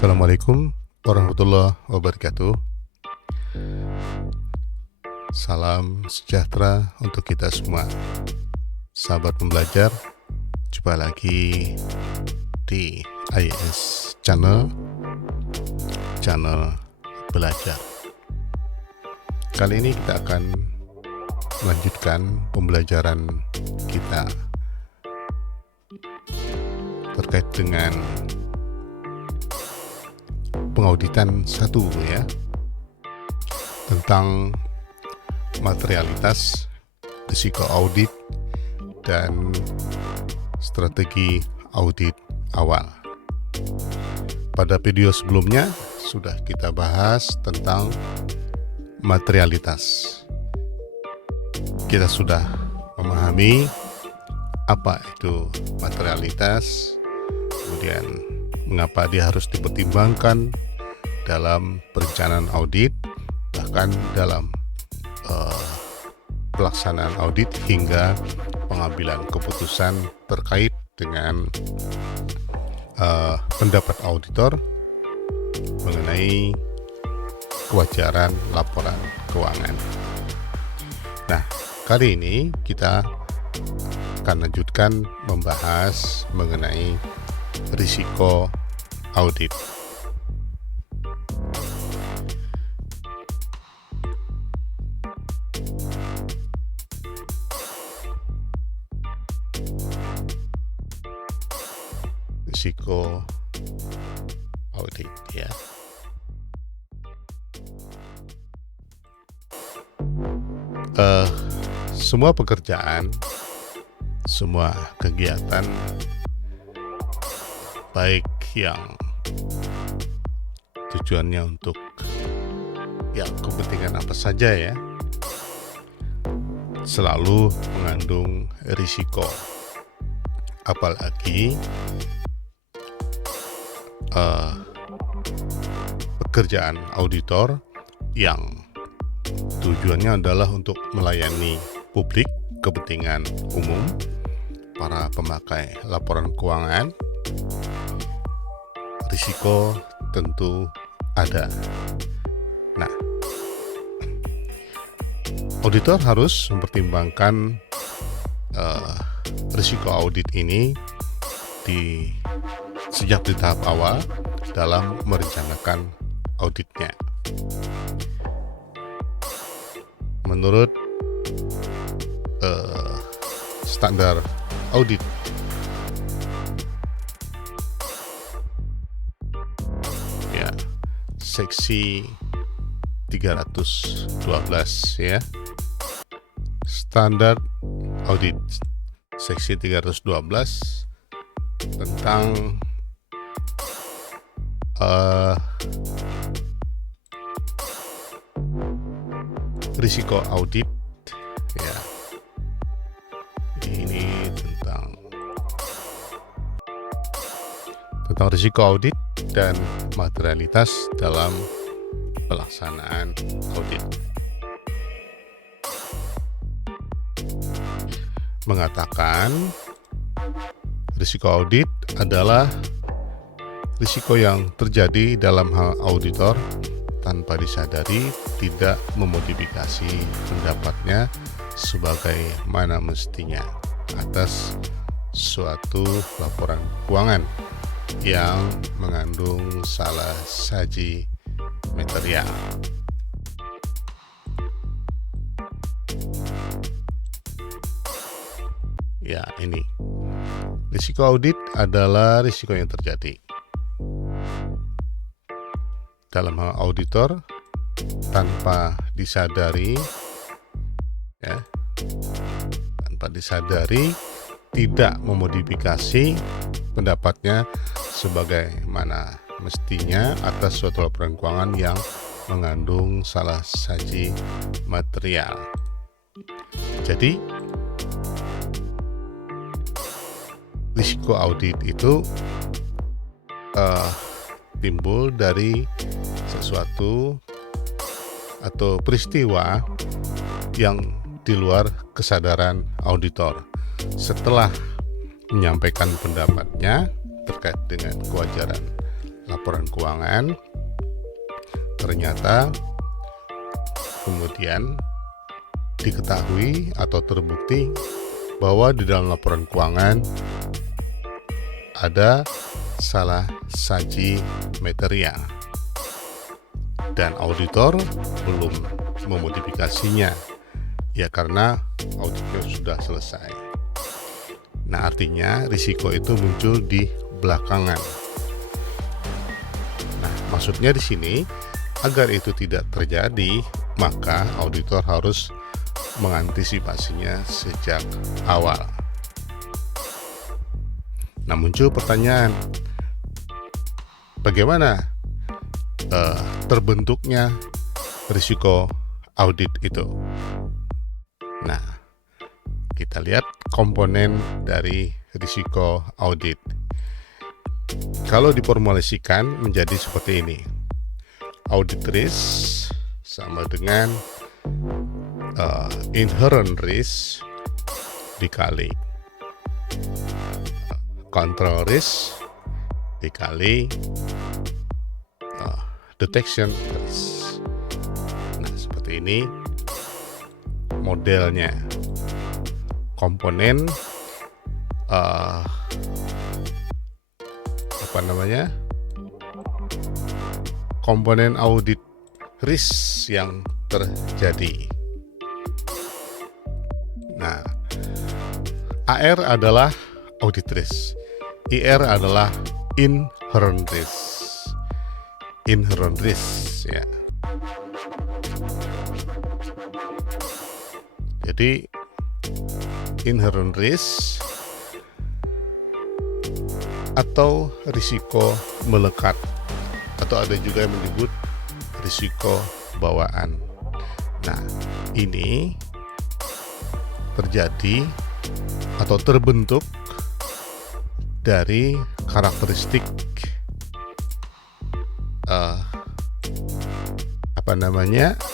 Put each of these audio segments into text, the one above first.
Assalamualaikum warahmatullahi wabarakatuh. Salam sejahtera untuk kita semua. Sahabat pembelajar, jumpa lagi di IAS channel belajar. Kali ini kita akan melanjutkan pembelajaran kita terkait dengan pengauditan 1 ya, tentang materialitas, risiko audit, dan strategi audit awal. Pada video sebelumnya sudah kita bahas tentang materialitas. Kita sudah memahami apa itu materialitas, kemudian mengapa dia harus dipertimbangkan dalam perencanaan audit, bahkan dalam pelaksanaan audit hingga pengambilan keputusan terkait dengan pendapat auditor mengenai kewajaran laporan keuangan. Nah, kali ini kita akan lanjutkan membahas mengenai risiko audit. Risiko audit ya. Semua pekerjaan, semua kegiatan, baik yang tujuannya untuk yang kepentingan apa saja ya, selalu mengandung risiko. Apalagi pekerjaan auditor yang tujuannya adalah untuk melayani publik, kepentingan umum, para pemakai laporan keuangan. Risiko tentu ada. Nah, auditor harus mempertimbangkan risiko audit ini sejak di tahap awal dalam merencanakan auditnya. Menurut standar audit ya, seksi 312 ya, standar audit seksi 312 tentang risiko audit ya. Ini tentang risiko audit dan materialitas dalam pelaksanaan audit. Mengatakan risiko audit adalah risiko yang terjadi dalam hal auditor tanpa disadari tidak memodifikasi pendapatnya sebagaimana mestinya atas suatu laporan keuangan yang mengandung salah saji material. Ya, ini risiko audit adalah risiko yang terjadi dalam hal auditor tanpa disadari ya, tidak memodifikasi pendapatnya sebagaimana mestinya atas suatu laporan keuangan yang mengandung salah saji material. Jadi risiko audit itu timbul dari sesuatu atau peristiwa yang di luar kesadaran auditor setelah menyampaikan pendapatnya terkait dengan kewajaran laporan keuangan, ternyata kemudian diketahui atau terbukti bahwa di dalam laporan keuangan ada salah saji material dan auditor belum memodifikasinya, ya karena auditnya sudah selesai. Nah, artinya risiko itu muncul di belakangan. Nah, maksudnya di sini agar itu tidak terjadi, maka auditor harus mengantisipasinya sejak awal. Nah, muncul pertanyaan, bagaimana terbentuknya risiko audit itu? Nah, kita lihat komponen dari risiko audit. Kalau diformulasikan menjadi seperti ini. Audit risk sama dengan inherent risk dikali control risk dikali detection risk. Nah, seperti ini modelnya. Komponen komponen audit risk yang terjadi. Nah, AR adalah audit risk, IR adalah inherent risk. Inherent risk, ya. Jadi inherent risk atau risiko melekat, atau ada juga yang menyebut risiko bawaan. Nah, ini terjadi atau terbentuk dari karakteristik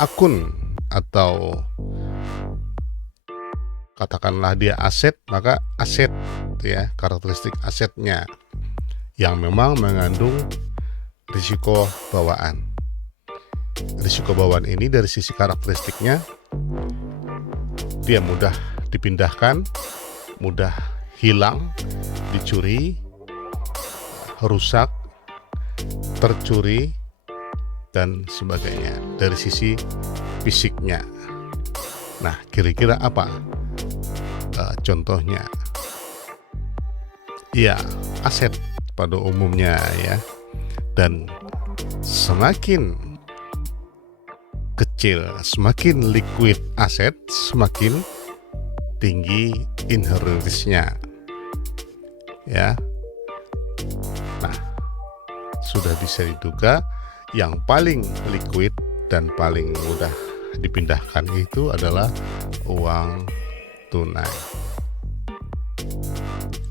akun, atau katakanlah dia aset, maka aset ya, karakteristik asetnya yang memang mengandung risiko bawaan. Risiko bawaan ini dari sisi karakteristiknya dia mudah dipindahkan, mudah hilang, dicuri, rusak, tercuri, dan sebagainya dari sisi fisiknya. Nah, kira-kira apa contohnya? Ya, aset pada umumnya ya. Dan semakin kecil, semakin liquid aset, semakin tinggi inherent risk-nya. Ya. Nah, sudah bisa diduga yang paling liquid dan paling mudah dipindahkan itu adalah uang tunai.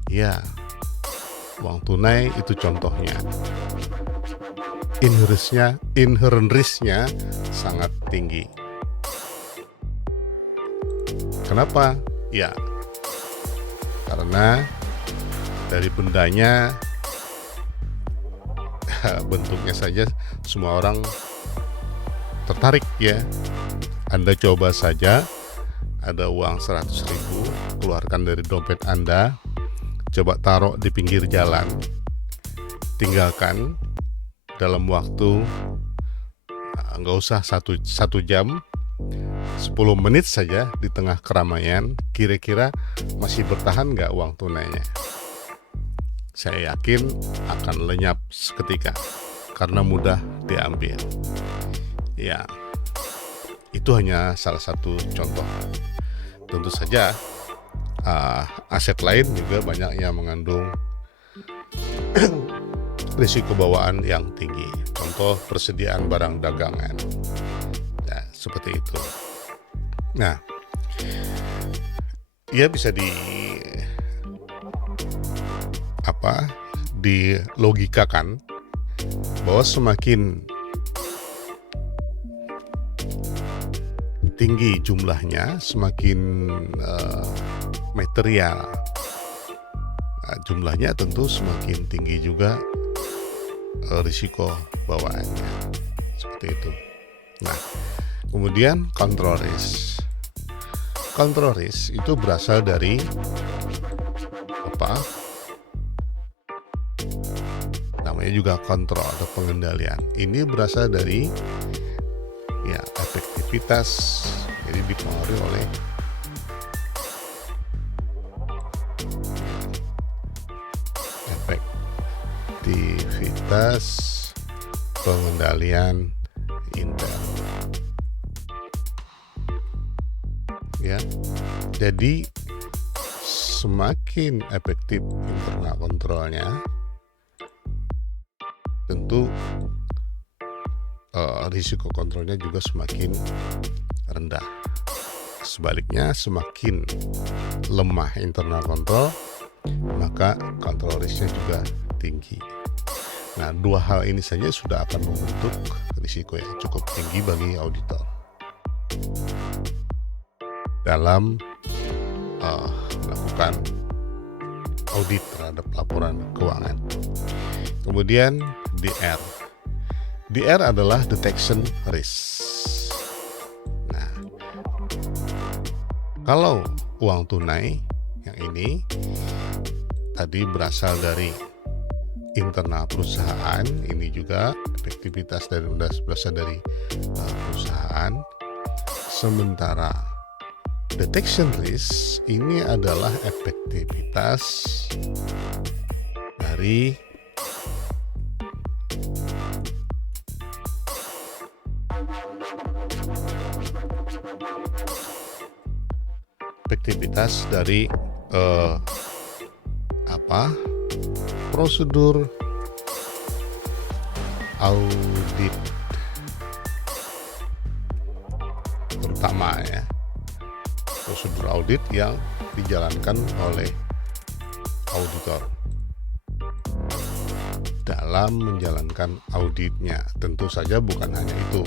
Ya, uang tunai itu contohnya. Inherent risk-nya sangat tinggi. Kenapa? Ya, karena dari bendanya, bentuknya saja semua orang tertarik ya. Anda coba saja, ada uang 100.000, keluarkan dari dompet Anda, coba taruh di pinggir jalan, tinggalkan dalam waktu nggak usah satu jam, 10 menit saja di tengah keramaian, kira-kira masih bertahan nggak uang tunainya? Saya yakin akan lenyap seketika karena mudah diambil. Ya, itu hanya salah satu contoh. Tentu saja aset lain juga banyak yang mengandung risiko bawaan yang tinggi. Contoh persediaan barang dagangan. Ya, seperti itu. Nah, ia bisa dilogikakan bahwa semakin tinggi jumlahnya, semakin material jumlahnya, tentu semakin tinggi juga risiko bawaannya, seperti itu. Nah, kemudian control risk. Control risk itu berasal dari apa? Namanya juga kontrol atau pengendalian. Ini berasal dari ya efektivitas, jadi dipengaruhi oleh efektivitas pengendalian intern. Ya, jadi semakin efektif internal kontrolnya, tentu risiko kontrolnya juga semakin rendah. Sebaliknya, semakin lemah internal kontrol, maka kontrol risknya juga tinggi. Nah, dua hal ini saja sudah akan membentuk risiko yang cukup tinggi bagi auditor dalam melakukan audit terhadap laporan keuangan. Kemudian DR. DR adalah detection risk. Nah, kalau uang tunai yang ini tadi berasal dari internal perusahaan, ini juga efektivitas dari berasal dari perusahaan. Sementara detection risk ini adalah efektivitas dari prosedur audit, terutama ya prosedur audit yang dijalankan oleh auditor dalam menjalankan auditnya. Tentu saja bukan hanya itu,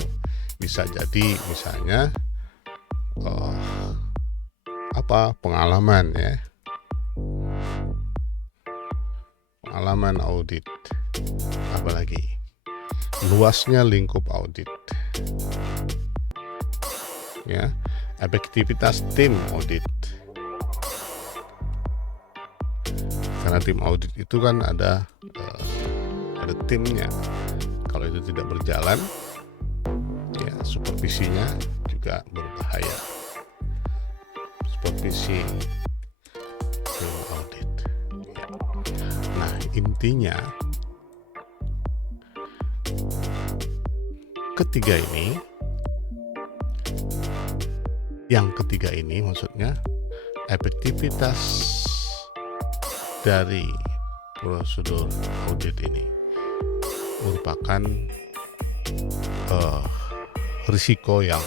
bisa jadi misalnya pengalaman ya, pengalaman audit, apalagi luasnya lingkup audit ya, efektivitas tim audit, karena tim audit itu kan ada timnya. Kalau itu tidak berjalan ya, supervisinya juga berbahaya, supervisi tim audit ya. Nah, intinya yang ketiga ini maksudnya efektivitas dari prosedur audit ini merupakan risiko yang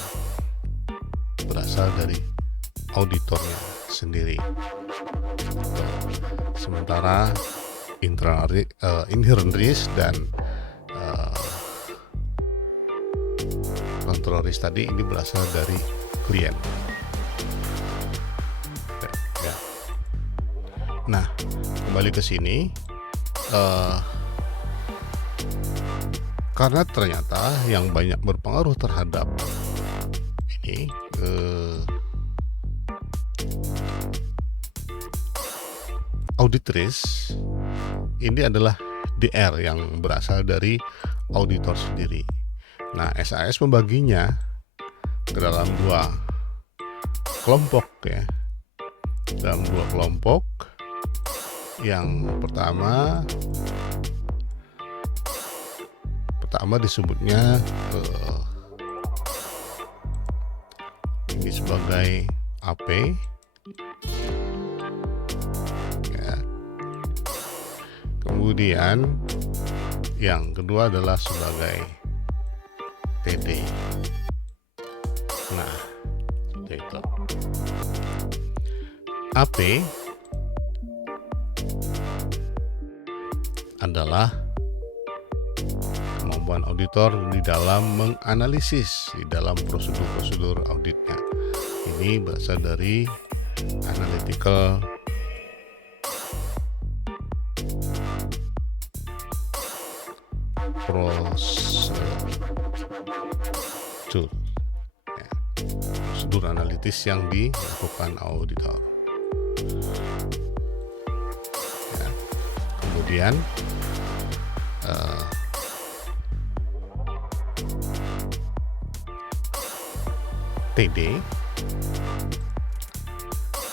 berasal dari auditornya sendiri. Sementara inherent risk dan control risk tadi ini berasal dari klien. Ya. Nah, kembali ke sini, karena ternyata yang banyak berpengaruh terhadap ini audit risk ini adalah DR yang berasal dari auditor sendiri. Nah, SAS membaginya ke dalam dua kelompok ya. Dalam dua kelompok. Yang pertama disebutnya ini sebagai AP ya. Kemudian yang kedua adalah sebagai TD. Nah, itu AP adalah kemampuan auditor di dalam menganalisis di dalam prosedur-prosedur auditnya. Ini berasal dari analytical prosedur analitis yang dilakukan auditor. Ya. Kemudian TD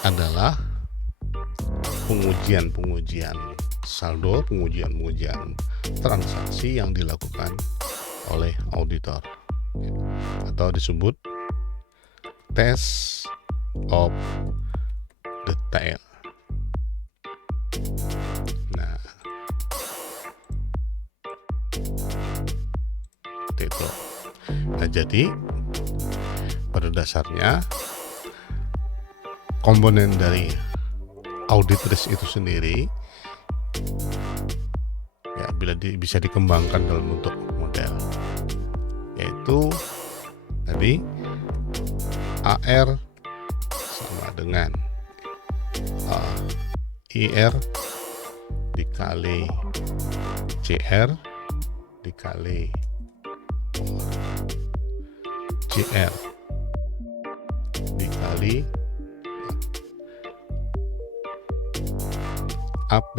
adalah pengujian saldo, pengujian transaksi yang dilakukan oleh auditor atau disebut test of detail. Nah, itu. Nah, jadi pada dasarnya komponen dari audit risk itu sendiri ya bisa dikembangkan dalam bentuk model, yaitu tadi AR sama dengan IR dikali CR dikali CR dikali AP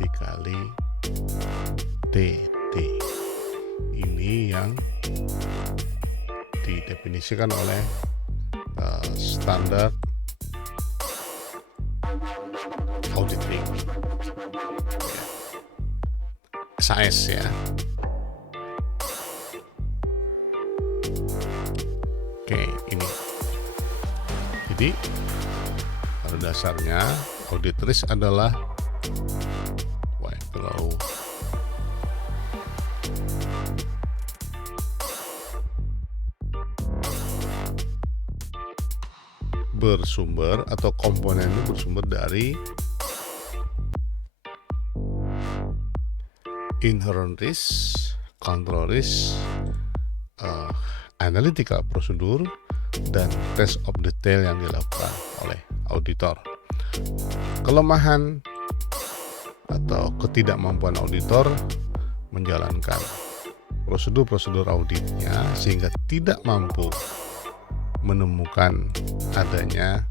dikali TT. Ini yang didefinisikan oleh standar auditing SAS ya. Oke, ini. Jadi pada dasarnya audit risk adalah bersumber atau komponennya bersumber dari inherent risk, control risk, analytical prosedur, dan test of detail yang dilakukan oleh auditor. Kelemahan atau ketidakmampuan auditor menjalankan prosedur-prosedur auditnya sehingga tidak mampu menemukan adanya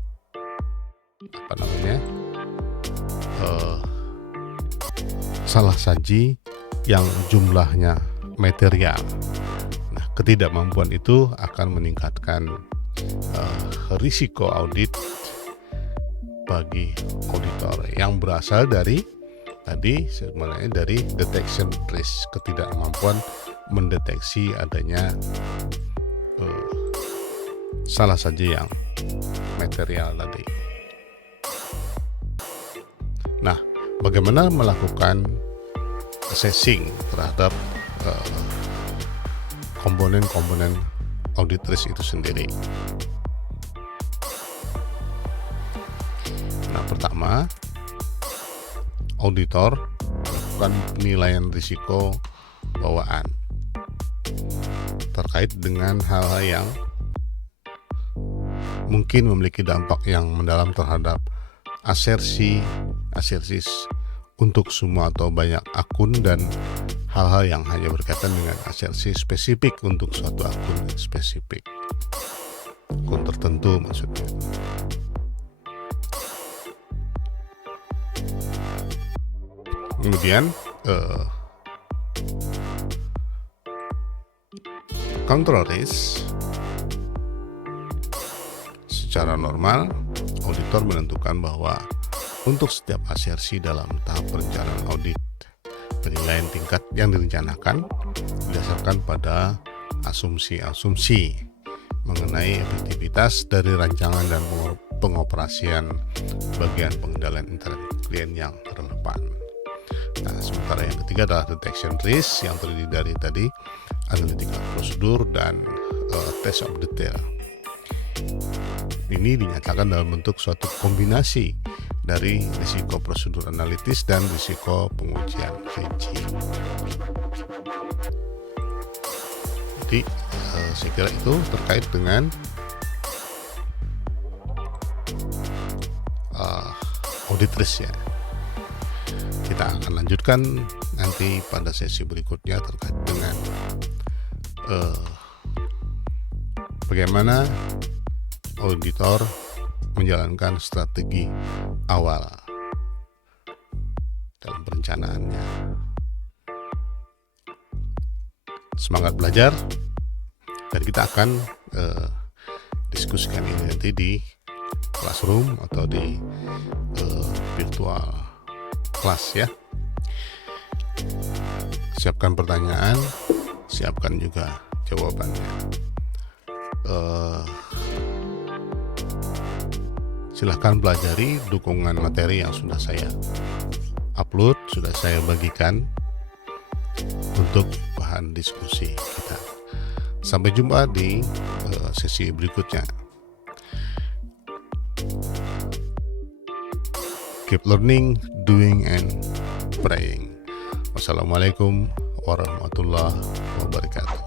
salah saji yang jumlahnya material. Nah, ketidakmampuan itu akan meningkatkan risiko audit bagi auditor yang berasal dari sebenarnya dari detection risk, ketidakmampuan mendeteksi adanya salah saja yang material tadi. Nah, bagaimana melakukan assessing terhadap komponen-komponen audit risk itu sendiri? Nah, pertama, auditor melakukan penilaian risiko bawaan terkait dengan hal-hal yang mungkin memiliki dampak yang mendalam terhadap asersi untuk semua atau banyak akun, dan hal-hal yang hanya berkaitan dengan asersi spesifik untuk suatu akun spesifik, akun tertentu maksudnya. Kemudian control risk. Secara normal, auditor menentukan bahwa untuk setiap asersi dalam tahap perencanaan audit, penilaian tingkat yang direncanakan berdasarkan pada asumsi-asumsi mengenai efektivitas dari rancangan dan pengoperasian bagian pengendalian internet klien yang relevan. Nah, sementara yang ketiga adalah detection risk yang terdiri dari tadi analytical prosedur dan test of detail. Ini dinyatakan dalam bentuk suatu kombinasi dari risiko prosedur analitis dan risiko pengujian rinci. Jadi saya kira itu terkait dengan audit risk ya. Kita akan lanjutkan nanti pada sesi berikutnya terkait dengan bagaimana auditor menjalankan strategi awal dalam perencanaannya. Semangat belajar, dan kita akan diskusikan ini nanti di classroom atau di virtual class ya. Siapkan pertanyaan, siapkan juga jawabannya. Silahkan pelajari dukungan materi yang sudah saya upload, sudah saya bagikan untuk bahan diskusi kita. Sampai jumpa di sesi berikutnya. Keep learning, doing, and praying. Wassalamualaikum warahmatullahi wabarakatuh.